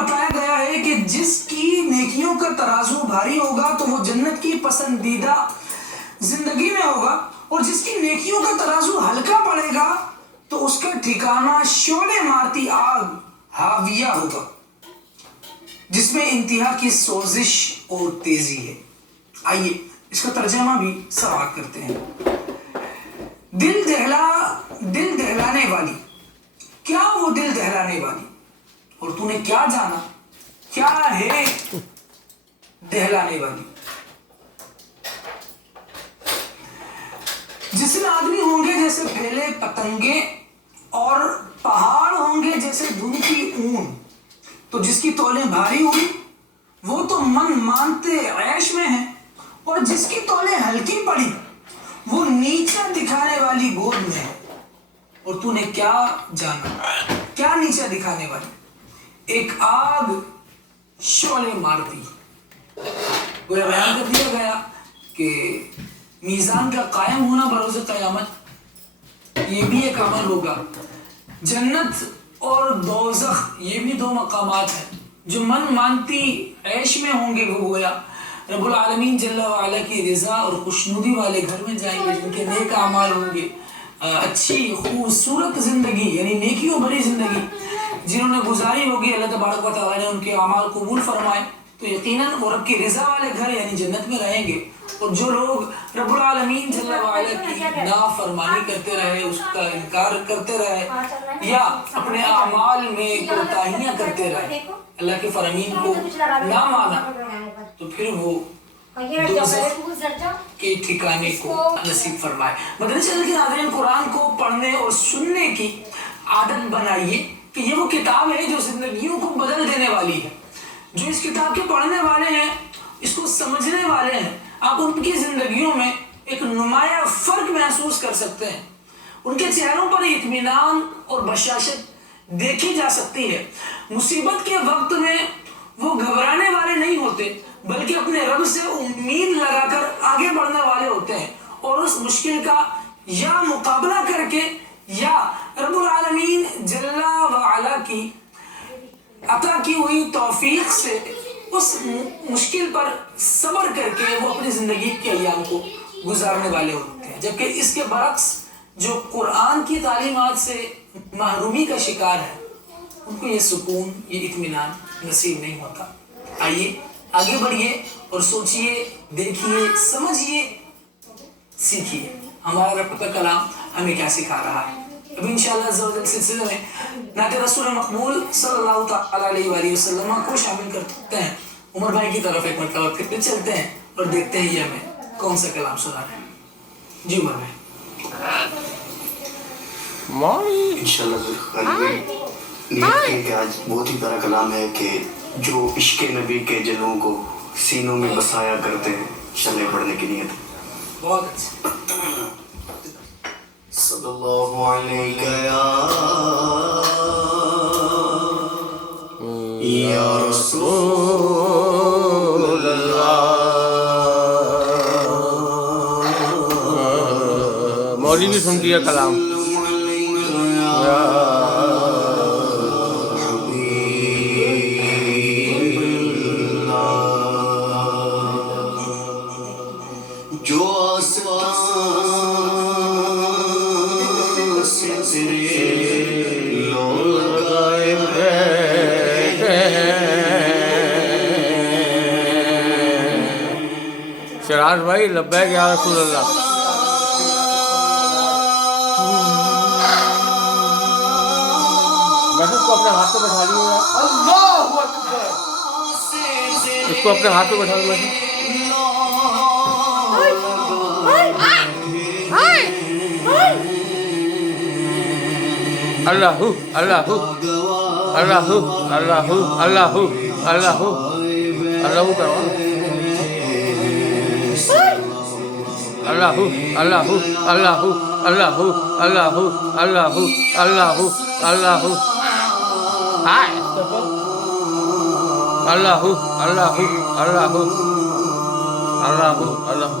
بتایا گیا ہے کہ جس کی نیکیوں کا ترازو بھاری ہوگا تو وہ جنت کی پسندیدہ زندگی میں ہوگا، اور جس کی نیکیوں کا ترازو ہلکا پڑے گا تو اس کا ٹھکانہ شعلے مارتی آگ ہاویہ ہوگا، جس میں انتہا کی سوزش اور تیزی ہے۔ آئیے اس کا ترجمہ بھی سماعت کرتے ہیں۔ دل دہلانے والی، کیا وہ دل دہلانے والی؟ اور تو نے کیا جانا کیا ہے دہلانے والی؟ جس میں آدمی ہوں گے جیسے پھیلے پتنگے اور پہاڑ ہوں گے جیسے دھند کی اون، تو جس کی تولیں بھاری ہوئی وہ تو من مانتے عیش میں ہے، اور جس کی تولیں ہلکی پڑی وہ نیچا دکھانے والی گود میں ہے۔ اور تو نے کیا جانا کیا نیچا دکھانے والی؟ ایک آگ شعلے مارتی۔ گویا بیان کر دیا گیا کہ میزان کا قائم ہونا بروز قیامت یہ بھی ایک عمل ہوگا۔ جنت اور دوزخ یہ بھی دو مقامات ہیں۔ جو من مانتی عیش میں ہوں گے وہ گویا رب العالمین جل وعلا کی رضا اور خوشنودی والے گھر میں جائیں گے، جن کے نیک اعمال ہوں گے، اچھی خوبصورت زندگی یعنی نیکیوں بھری زندگی جنہوں نے گزاری ہوگی، اللہ تبارک و تعالیٰ نے ان کے اعمال قبول فرمائے تو یقیناً وہ رب کی رضا والے گھر یعنی جنت میں رہیں گے۔ اور جو لوگ رب العالمین جل وعلا کی نافرمانی کرتے رہے، اس کا انکار کرتے رہے یا اپنے اعمال میں کوتاہیاں کرتے رہے، اللہ کے فرامین کو نہ مانا، تو پھر وہ دوزخ کے ٹھکانے کو نصیب فرمائے۔ مدنی چینل کے ناظرین، قرآن کو پڑھنے اور سننے کی عادت بنائیے کہ یہ وہ کتاب ہے جو زندگیوں کو بدل دینے والی ہے۔ جو اس کتاب کے پڑھنے والے ہیں، اس کو سمجھنے والے ہیں، آپ ان کی زندگیوں میں ایک نمایاں فرق محسوس کر سکتے ہیں۔ ان کے چہروں پر اطمینان اور بشاشت دیکھی جا سکتی ہے۔ مصیبت کے وقت میں وہ گھبرانے والے نہیں ہوتے بلکہ اپنے رب سے امید لگا کر آگے بڑھنے والے ہوتے ہیں، اور اس مشکل کا یا مقابلہ کر کے یا رب العالمین جل وعلا کی عطا کی ہوئی توفیق سے اس مشکل پر صبر کر کے وہ اپنی زندگی کے ایام کو گزارنے والے ہوتے ہیں۔ جبکہ اس کے برعکس جو قرآن کی تعلیمات سے محرومی کا شکار ہے، ان کو یہ سکون، یہ اطمینان نصیب نہیں ہوتا۔ آئیے آگے بڑھیے اور سوچئے، دیکھیے، سمجھیے، سیکھیے ہمارا رب کا کلام ہمیں کیا سکھا رہا ہے۔ ابھی انشاءاللہ عز و جل سلسلے میں نعت رسول مقبول صلی اللہ تعالی علیہ وآلہ وسلم کو شامل کرتے ہیں۔ عمر بھائی کی طرف ایک مرتبہ پھر چلتے ہیں اور دیکھتے ہیں یہ ہمیں کون سا کلام سنا رہے ہیں۔ جی عمر بھائی۔ انشاءاللہ نیت ہے کہ آج بہت ہی پیارا کلام ہے کہ جو عشق نبی کے جلوں کو سینوں میں بسایا کرتے ہیں، شمع پڑھنے کی نیت ہے۔ بہت اچھا۔ صلی اللہ علیہ یا رسول اللہ۔ مولوی بھی سنتی ہے کلام۔ جو آسمان سے تیرے لوگ لگائے شراز بھائی لبیک یا رسول اللہ۔ بس اس کو اپنے ہاتھ پہ بٹھا لیے گا۔ اللہ اکبر۔ اس کو اپنے ہاتھ پہ بٹھا لیا۔ اللہ اللہ اللہ اللہ اللہ اللہ اللہ کرو۔ اللہ اللہ اللہ اللہ اللہ اللہ اللہ اللہ ہائے اللہ اللہ اللہ اللہ اللہ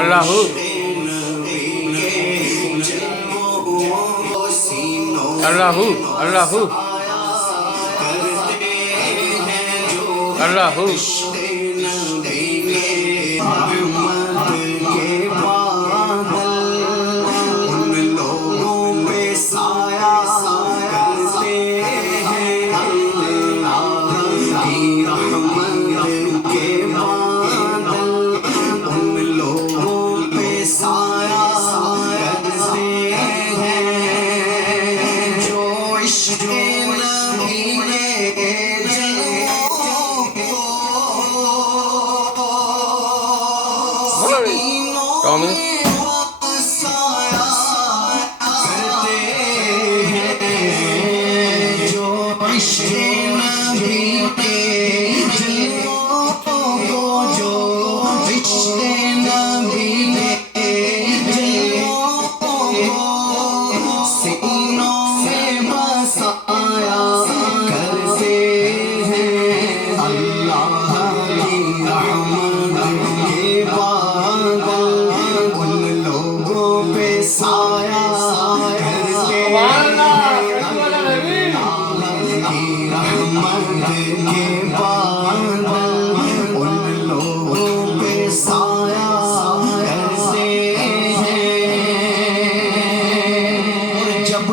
اللہ اللہ اللہ اللہ ٹامی جب